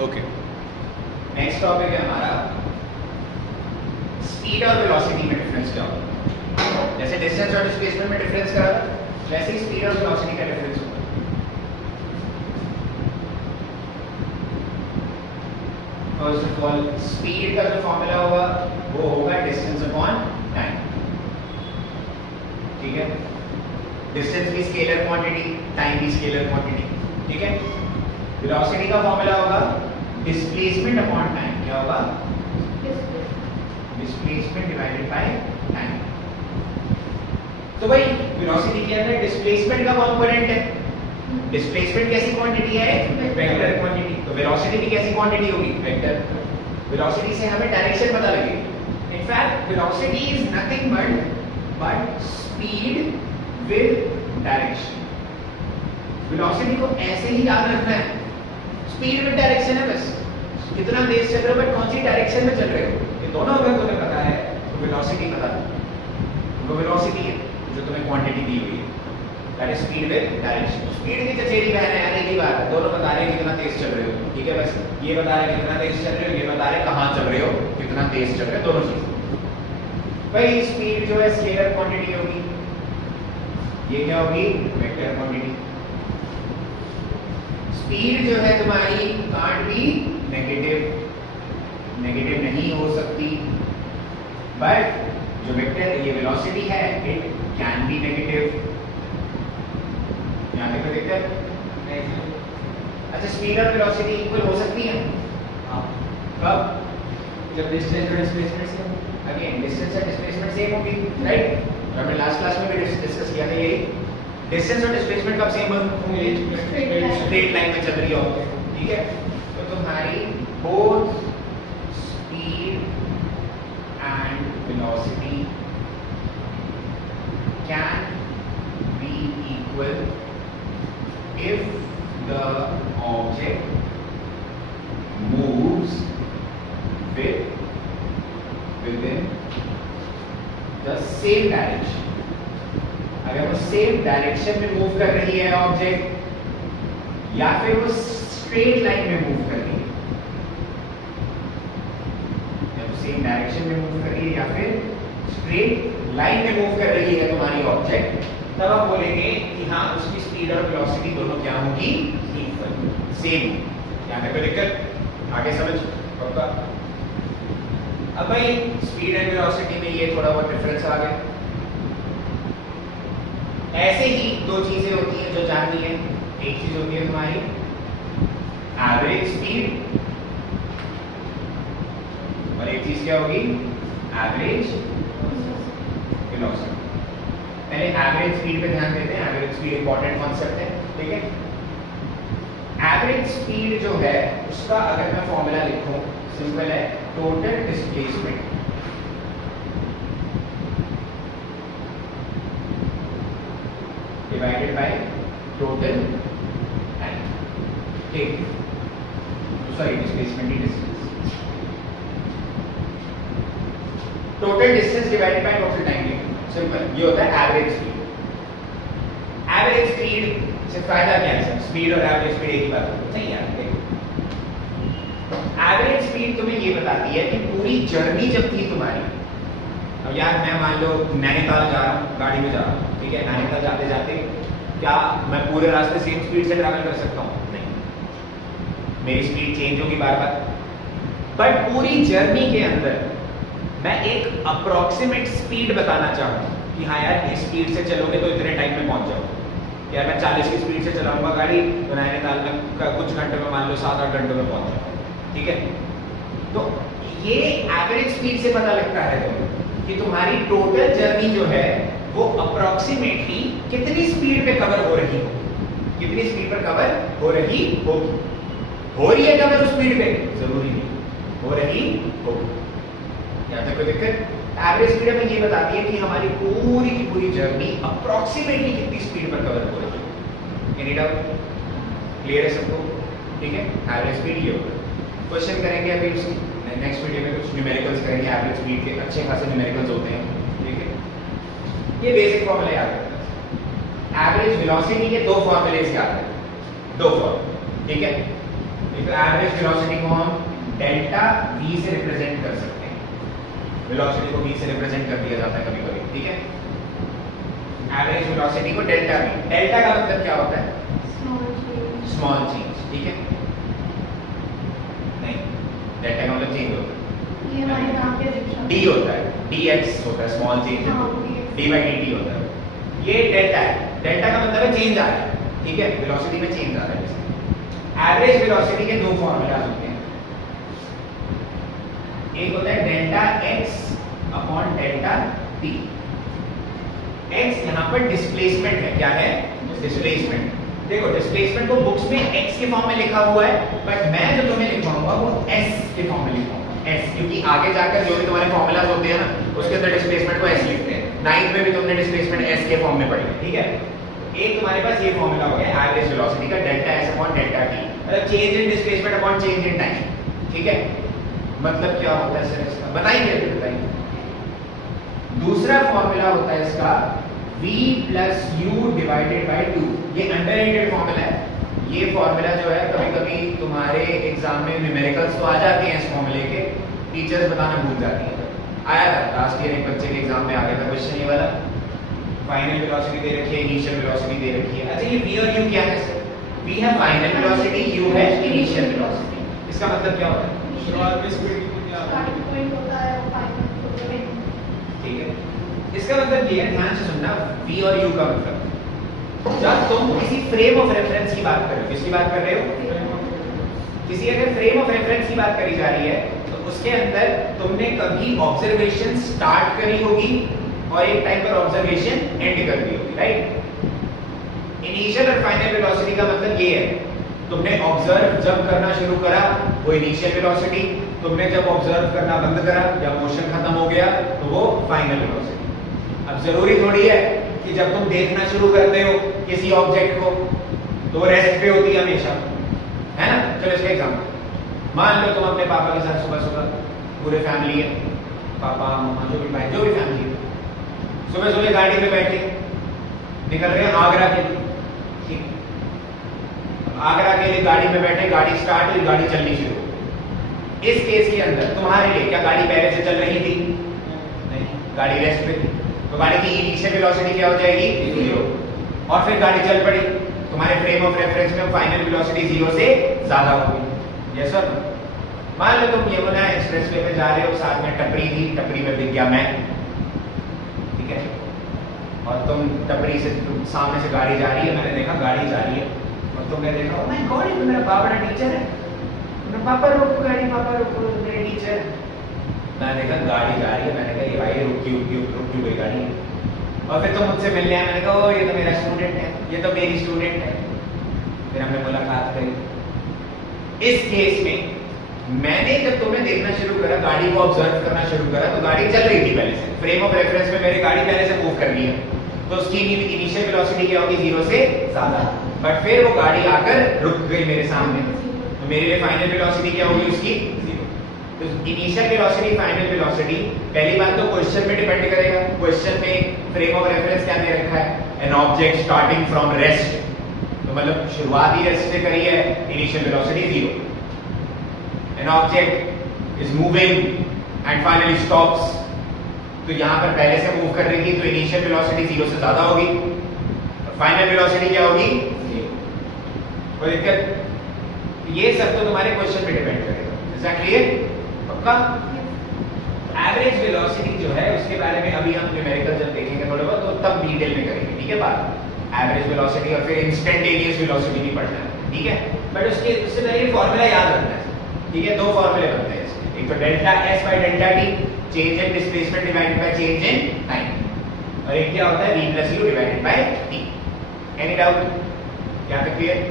Okay, next topic है हमारा speed और वेलोसिटी में डिफरेंस क्या होगा। जैसे डिस्टेंस और डिस्प्लेसमेंट में डिफरेंस करा वैसे ही स्पीड और वेलोसिटी का डिफरेंस होगा। फर्स्ट ऑफ ऑल स्पीड का जो फॉर्मूला होगा वो होगा डिस्टेंस अपॉन टाइम, ठीक है। डिस्टेंस भी स्केलर क्वांटिटी, टाइम भी स्केलर क्वांटिटी, ठीक है। वेलोसिटी का फॉर्मूला होगा डिस्प्लेसमेंट अपॉन टाइम। क्या होगा? Displacement divided by time. तो भाई वेलोसिटी के अंदर डिस्प्लेसमेंट का कंपोनेंट है। डिस्प्लेसमेंट कैसी क्वांटिटी है? Vector quantity. तो वेलोसिटी भी कैसी क्वांटिटी होगी? वेक्टर। वेलोसिटी से हमें डायरेक्शन पता लगेगी। In fact velocity is nothing but speed with direction. Velocity को ऐसे ही याद रखना है, स्पीड विद डायरेक्शन है बस। कितना तेज चल रहे हो बट कौन सी डायरेक्शन में चल रहे हो, ये दोनों अगर तुम्हें पता है तो वेलोसिटी पता है। वो वेलोसिटी है जो तुम्हें क्वांटिटी दी हुई है, that is speed with direction. Speed की चचेरी बहन है यार, एक ही बात है, दोनों बता रहे हैं कितना तेज चल रहे हो, ठीक है। बस ये बता रहे हैं कितना तेज चल रहे हो, ये बता रहे हैं कहाँ चल रहे हो, कितना तेज चल रहे हो, दोनों चीज। भाई स्पीड जो है स्केलर क्वांटिटी होगी, ये क्या होगी? Vector quantity. स्पीड जो है तुम्हारी कांट बी नेगेटिव नहीं हो सकती, बट जो वेक्टर ये वेलोसिटी है इट कैन बी नेगेटिव। यहाँ पे दिक्कत? अच्छा, स्पीड और वेलोसिटी इक्वल हो सकती है कब? जब डिस्टेंस और डिस्प्लेसमेंट सेम। अगेन डिस्टेंस और डिस्प्लेसमेंट सेम होगी, राइट। हमने लास्ट क्लास में भी डिस्कस किया था यही। डिस्टेंस और डिस्प्लेसमेंट कब सेम होंगे? स्ट्रेट लाइन में चल रही हो, ठीक है। तो तुम्हारी both speed and velocity can be equal if the object moves within the same direction। अगर वो सेम डायरेक्शन में मूव कर रही है ऑब्जेक्ट, या फिर वो स्ट्रेट लाइन में मूव कर रही है, या तो सेम डायरेक्शन में मूव कर रही है या फिर स्ट्रेट लाइन में मूव कर रही है तुम्हारी ऑब्जेक्ट, तब आप बोलेंगे कि हाँ उसकी स्पीड और वेलोसिटी दोनों क्या होगी? Equal, same. यहाँ पे कोई दिक्कत? आगे समझ पक्का? अब भाई स्पीड एंड वेलोसिटी में ये थोड़ा बहुत डिफरेंस आ गया। ऐसे ही दो चीजें होती हैं जो जाननी है। एक चीज होती है तुम्हारी एवरेज स्पीड, और एक चीज क्या होगी? Average velocity. पहले एवरेज स्पीड पे ध्यान देते हैं। एवरेज स्पीड इंपॉर्टेंट कॉन्सेप्ट है, ठीक है। एवरेज स्पीड जो है उसका अगर मैं फॉर्मूला लिखूं, सिंपल है, total displacement divided by total time, ठीक। सॉरी, डिस्प्लेसमेंट ही distance. Total distance divided by total time, simple. ये होता है एवरेज स्पीड। एवरेज स्पीड से फायदा क्या है? स्पीड और एवरेज स्पीड एक ही बात है, नहीं यार। एवरेज स्पीड तुम्हें ये बताती है कि पूरी जर्नी जब थी तुम्हारी, अब यार मैं मान लो नैनीताल जा रहा हूँ, गाड़ी में जा रहा हूँ, ठीक है। नैनीताल जाते जाते क्या मैं पूरे रास्ते सेम स्पीड से ट्रैवल कर सकता हूँ? नहीं, मेरी स्पीड चेंज होगी बार बार। बट पूरी जर्नी के अंदर मैं एक अप्रोक्सीमेट स्पीड बताना चाहूँ कि हाँ यार इस स्पीड से चलोगे तो इतने टाइम में पहुंच जाओगे। यार मैं 40 की स्पीड से चलाऊंगा गाड़ी तो नैनीताल में कुछ घंटे में, मान लो 7-8 घंटों में पहुंच जाऊंगा, ठीक है। तो ये एवरेज स्पीड से पता लगता है कि तुम्हारी टोटल जर्नी जो है वो अप्रोक्सीमेटली कितनी स्पीड पे कवर हो रही हो, कितनी स्पीड पर कवर हो रही होगी। हो रही है कवर उस स्पीड पे? जरूरी नहीं, हो रही होगी। यहाँ तक कोई दिक्कत? एवरेज स्पीड हमें ये बताती है कि हमारी पूरी की पूरी जर्नी अप्रोक्सीमेटली कितनी स्पीड पर कवर हो रही है। Any doubt? क्लियर है सबको? ठीक है, एवरेज स्पीड ये होगा। क्वेश्चन करेंगे अभी उसकी नेक्स्ट वीडियो में, कुछ न्यूमेरिकल्स करेंगे। एवरेज स्पीड के अच्छे खासे न्यूमेरिकल्स होते हैं, ठीक है। ये बेसिक फॉर्मूले याद रखना। एवरेज वेलोसिटी के दो फॉर्मूलेज याद रखना, दो फॉर्मूले, ठीक है। एक तो एवरेज वेलोसिटी को हम डेल्टा v से रिप्रेजेंट कर सकते हैं, वेलोसिटी को v से रिप्रेजेंट कर दिया जाता है कभी कभी, ठीक है। एवरेज वेलोसिटी को डेल्टा v, डेल्टा का मतलब क्या होता है? स्मॉल चेंज, ठीक है। नहीं, डेल्टा का मतलब चेंज होता है, ये हमारे काम पे d होता है, dx होता है small change, d by dt होता है, ये डेल्टा है। डेल्टा का मतलब है चेंज आ रहा है, ठीक है, वेलोसिटी में चेंज आ रहा है। एवरेज वेलोसिटी के दो फॉर्मूलाज होते हैं, एक होता है delta x upon delta t। x यहां पर डिस्प्लेसमेंट है, क्या है? डिस्प्लेसमेंट। देखो डिस्प्लेसमेंट को बुक्स में x के फॉर्म में लिखा हुआ है, बट मैं जो तुम्हें लिखवाऊंगा वो s के फॉर्म में लिखवाऊंगा, s, क्योंकि आगे जाकर जो भी तुम्हारे फॉर्मूलाज होते हैं ना उसके अंदर डिस्प्लेसमेंट को s लिखते हैं। 9th में भी तुमने डिस्प्लेसमेंट s के फॉर्म में पढ़ी है, ठीक है। एक तुम्हारे पास ये फॉर्मूला हो गया एवरेज वेलोसिटी का, delta s upon delta t, मतलब change in displacement upon change in time, ठीक है। मतलब क्या होता है सर इसका? बताइए। दूसरा फॉर्मूला होता है इसका v plus u divided by 2। ये अंडररेटेड फॉर्मूला है। ये फॉर्मूला जो है कभी कभी तुम्हारे एग्जाम में न्यूमेरिकल्स तो आ जाते हैं इस फॉर्मूले के, टीचर्स बताना भूल जाती हैं। आया था लास्ट ईयर एक बच्चे के एग्जाम में आ गया था क्वेश्चन ये वाला, फाइनल वेलोसिटी दे रखी है, इनिशियल वेलोसिटी दे रखी है। अच्छा ये v और u क्या है सर? v है फाइनल वेलोसिटी, u है इनिशियल वेलोसिटी। इसका मतलब क्या होता है? शुरुआत में स्पीड क्या पॉइंट होता है और फाइनल, ठीक है। इसका मतलब ये है, ध्यान से सुनना, v और u का मतलब जब तुम किसी फ्रेम ऑफ रेफरेंस की बात कर रहे हो, किसकी बात कर रहे हो? किसी अगर फ्रेम ऑफ रेफरेंस की बात करी जा रही है तो उसके अंदर तुमने कभी ऑब्जर्वेशन स्टार्ट करी होगी और एक टाइम पर ऑब्जर्वेशन एंड कर दी होगी, राइट। इनिशियल और फाइनल वेलोसिटी का मतलब ये है, तुमने ऑब्जर्व जब करना शुरू करा वो इनिशियल वेलोसिटी, तुमने जब ऑब्जर्व करना बंद करा या मोशन खत्म हो गया तो वो फाइनल वेलोसिटी। अब जरूरी थोड़ी है कि जब तुम देखना शुरू करते हो किसी ऑब्जेक्ट को तो वो रेस्ट पे होती है हमेशा, है ना। चलो इसका एग्जांपल मान लो तुम अपने पापा के साथ सुबह सुबह, पूरे फैमिली है, पापा मम्मा जो भी भाई जो भी फैमिली है, सुबह सुबह गाड़ी में बैठे निकल रहे हैं आगरा के लिए, ठीक। आगरा के लिए गाड़ी में बैठे, गाड़ी स्टार्ट हुई, गाड़ी चलनी शुरू हो। इस केस के अंदर तुम्हारे लिए क्या गाड़ी पहले से चल रही थी? नहीं, गाड़ी रेस्ट पे थी, तो गाड़ी की इनिशियल वेलोसिटी क्या हो जाएगी? 0। और फिर गाड़ी चल पड़ी, तुम्हारे फ्रेम ऑफ रेफरेंस में फाइनल वेलोसिटी 0 से ज्यादा होगी, यस और नो। मान लो तुम यमुना एक्सप्रेसवे पे जा रहे हो, साथ में टपरी थी, टपरी में दिख गया मैं, ठीक है। और तुम टपरी से सामने से गाड़ी जा रही है, मैंने देखा गाड़ी जा रही है और तुमने देखा ओ माय गॉड ये तो मेरा बाबा टीचर है, मेरा पापा रोको गाड़ी, पापा रोको मेरे टीचर। मैंने देखा गाड़ी जा रही है, मैंने कहा ये भाई रुक क्यों गई गाड़ी। और फिर तुम मुझसे मिलने आए, मैंने कहा ओ ये तो मेरा स्टूडेंट है, ये तो मेरी स्टूडेंट है। फिर हमने मुलाकात करी। इस केस में मैंने जब तुम्हें देखना शुरू करा, गाड़ी को ऑब्जर्व करना शुरू करा, तो गाड़ी चल रही थी पहले से, फ्रेम ऑफ रेफरेंस में मेरी गाड़ी पहले से मूव कर रही है, तो उसकी इनिशियल वेलोसिटी क्या होगी? 0 से ज्यादा। बट फिर वो गाड़ी आकर रुक गई मेरे सामने, तो मेरे लिए फाइनल वेलोसिटी क्या होगी उसकी? 0। तो इनिशियल वेलोसिटी, फाइनल वेलोसिटी, पहली बात तो क्वेश्चन पे डिपेंड करेगा। क्वेश्चन में फ्रेम ऑफ रेफरेंस क्या दे रखा है? An object starting from rest, तो मतलब शुरुआत ही रेस्ट से करी है, initial velocity 0। An object is moving and finally stops, तो यहां पर पहले से मूव कर रही थी, तो इनिशियल वेलोसिटी 0 से ज्यादा होगी, फाइनल वेलोसिटी क्या होगी? 0। कोई दिक्कत? ये सब तो तुम्हारे क्वेश्चन पे डिपेंड करेगा। Is that clear? पक्का? एवरेज वेलोसिटी जो है उसके बारे में अभी हम न्यूमेरिकल जब देखेंगे थोड़ा बहुत, तो तब डिटेल में करेंगे, ठीक है बात। एवरेज वेलोसिटी और फिर इंस्टेंटेनियस वेलोसिटी भी पढ़ना है, ठीक है। बट उससे पहले ये फॉर्मूला याद रखना है, ठीक है। दो फॉर्मूले बनते हैं इसके, एक तो delta s by delta t, change in displacement divided by change in time, और एक क्या होता है v plus u divided by t। Any doubt? क्या तक क्लियर?